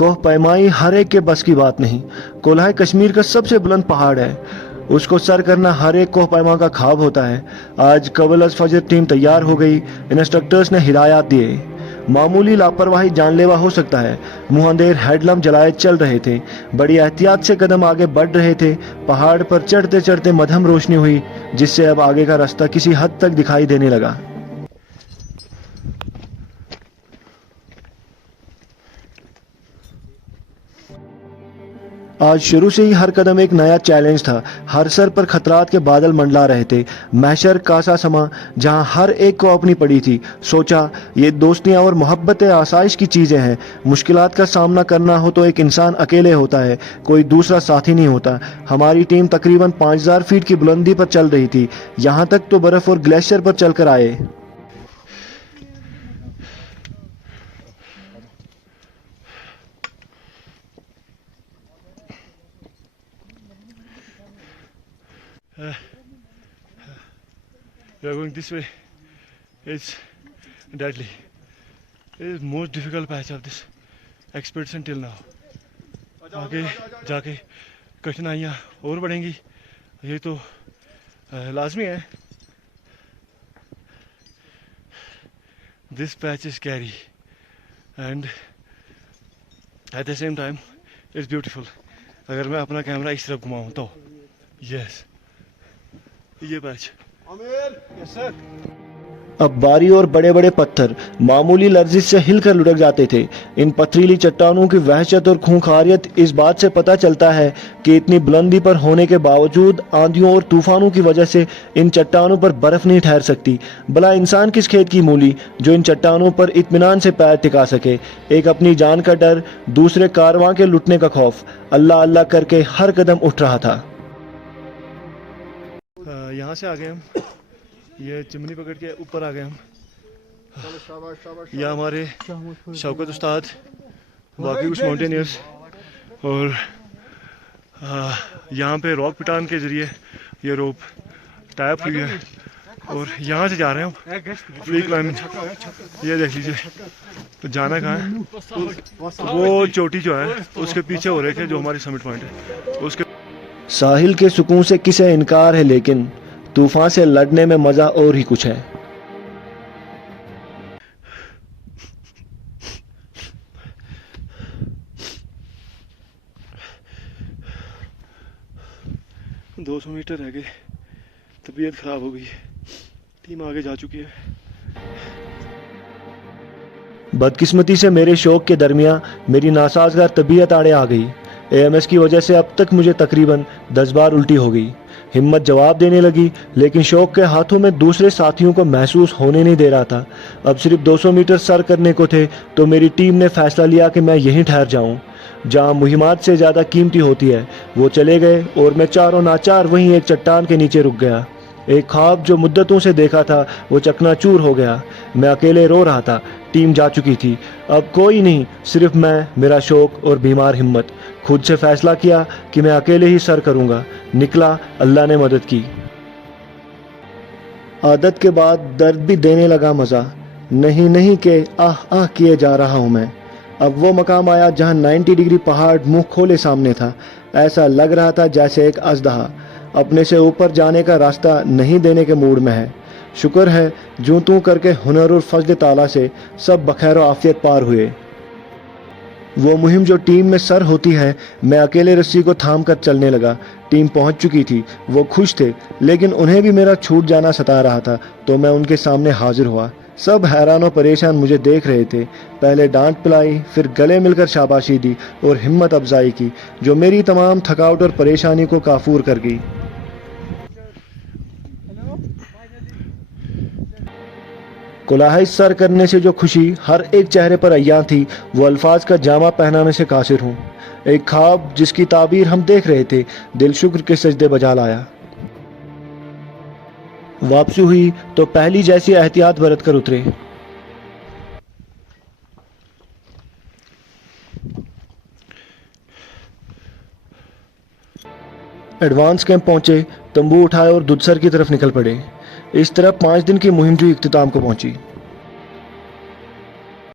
कोह पैमाई हर एक के बस की बात नहीं। कोल्हाय कश्मीर का सबसे बुलंद पहाड़ है, उसको सर करना हर एक कोह पैमा का ख्वाब होता है। आज कबल अज फजर टीम तैयार हो गई। इंस्ट्रक्टर्स ने हिदायत दिए। मामूली लापरवाही जानलेवा हो सकता है। मुंह अंधेर हेडलैम्प जलाए चल रहे थे, बड़ी एहतियात से कदम आगे बढ़ रहे थे। पहाड़ पर चढ़ते चढ़ते मध्यम रोशनी हुई, जिससे अब आगे का रास्ता किसी हद तक दिखाई देने लगा। आज शुरू से ही हर कदम एक नया चैलेंज था। हर सर पर खतरात के बादल मंडला रहे थे। महशर कासा समा जहां हर एक को अपनी पड़ी थी। सोचा, ये दोस्तियां और मोहब्बतें आसाइश की चीजें हैं। मुश्किलात का सामना करना हो तो एक इंसान अकेले होता है, कोई दूसरा साथी नहीं होता। हमारी टीम तकरीबन 5000 फीट की बुलंदी पर चल रही थी। यहाँ तक तो बर्फ और ग्लेशियर पर चलकर आए। We are going this way. It's deadly. It is most difficult patch of this expedition till now. आगे जाके कठिनाइयाँ और बढ़ेंगी, ये तो लाजमी है। This patch is scary and at the same time it's beautiful. अगर मैं अपना कैमरा इस तरफ घुमाऊँ तो yes, ये पैच। Yes sir. अब बारी और बड़े बड़े पत्थर मामूली लर्जिश से हिलकर लुढ़क जाते थे। इन पथरीली चट्टानों की वहशत और खूंखारियत इस बात से पता चलता है कि इतनी बुलंदी पर होने के बावजूद आंधियों और तूफानों की वजह से इन चट्टानों पर बर्फ नहीं ठहर सकती। भला इंसान किस खेत की मूली जो इन चट्टानों पर इत्मीनान से पैर टिका सके। एक अपनी जान का डर, दूसरे कारवां के लुटने का खौफ, अल्लाह अल्लाह करके हर कदम उठ रहा था। यहाँ से आ गए हम, ये चिमनी पकड़ के ऊपर आ गए हम। यह हमारे शौकत उस्ताद, बाकी कुछ माउंटेनियर्स, और यहाँ पे रॉक पिटान के जरिए ये रोप टाइप हुई है और यहाँ से जा रहे हैं हम फ्री क्लाइंबिंग। ये देख लीजिए, तो जाना कहाँ है, वो चोटी जो है उसके पीछे हो रहे थे, जो हमारी समिट पॉइंट है उसके। साहिल के सुकून से किसे इनकार है, लेकिन तूफान से लड़ने में मजा और ही कुछ है। दो 200 मीटर रह गए, तबीयत खराब हो गई, टीम आगे जा चुकी है। बदकिस्मती से मेरे शौक के दरमियान मेरी नासाजगार तबीयत आड़े आ गई। एएमएस की वजह से अब तक मुझे तकरीबन 10 बार उल्टी हो गई। हिम्मत जवाब देने लगी, लेकिन शौक के हाथों में दूसरे साथियों को महसूस होने नहीं दे रहा था। अब सिर्फ 200 मीटर सर करने को थे तो मेरी टीम ने फैसला लिया कि मैं यहीं ठहर जाऊं। जहां मुहिमात से ज़्यादा कीमती होती है वो चले गए और मैं चारों नाचार वहीं एक चट्टान के नीचे रुक गया। एक ख्वाब जो मुद्दतों से देखा था वो चकनाचूर हो गया। मैं अकेले रो रहा था, टीम जा चुकी थी। अब कोई नहीं, सिर्फ मैं, मेरा शौक और बीमार हिम्मत। खुद से फैसला किया कि मैं अकेले ही सर करूंगा। निकला, अल्लाह ने मदद की। आदत के बाद दर्द भी देने लगा मज़ा। नहीं नहीं के आह आह किए जा रहा हूं मैं। अब वो मकाम आया जहां 90 डिग्री पहाड़ मुंह खोले सामने था। ऐसा लग रहा था जैसे एक अजदहा अपने से ऊपर जाने का रास्ता नहीं देने के मूड में है। शुक्र है जूं तू करके हुनर और फजल ताला से सब बखैर आफियत पार हुए। वो मुहिम जो टीम में सर होती है, मैं अकेले रस्सी को थाम कर चलने लगा। टीम पहुंच चुकी थी, वो खुश थे, लेकिन उन्हें भी मेरा छूट जाना सता रहा था। तो मैं उनके सामने हाजिर हुआ। सब हैरान और परेशान मुझे देख रहे थे। पहले डांट पिलाई, फिर गले मिलकर शाबाशी दी और हिम्मत अफजाई की, जो मेरी तमाम थकावट और परेशानी को काफूर कर गई। कोलाहई सर करने से जो खुशी हर एक चेहरे पर अय्यां थी, वो अल्फाज का जामा पहनाने से कासिर हूँ। एक ख्वाब जिसकी ताबीर हम देख रहे थे, दिल शुक्र के सजदे बजा लाया। वापसी हुई तो पहली जैसी एहतियात बरत कर उतरे। एडवांस कैंप पहुंचे, तंबू उठाए और दुधसर की तरफ निकल पड़े। इस तरह 5 दिन की मुहिम जो इख्तिताम को पहुंची।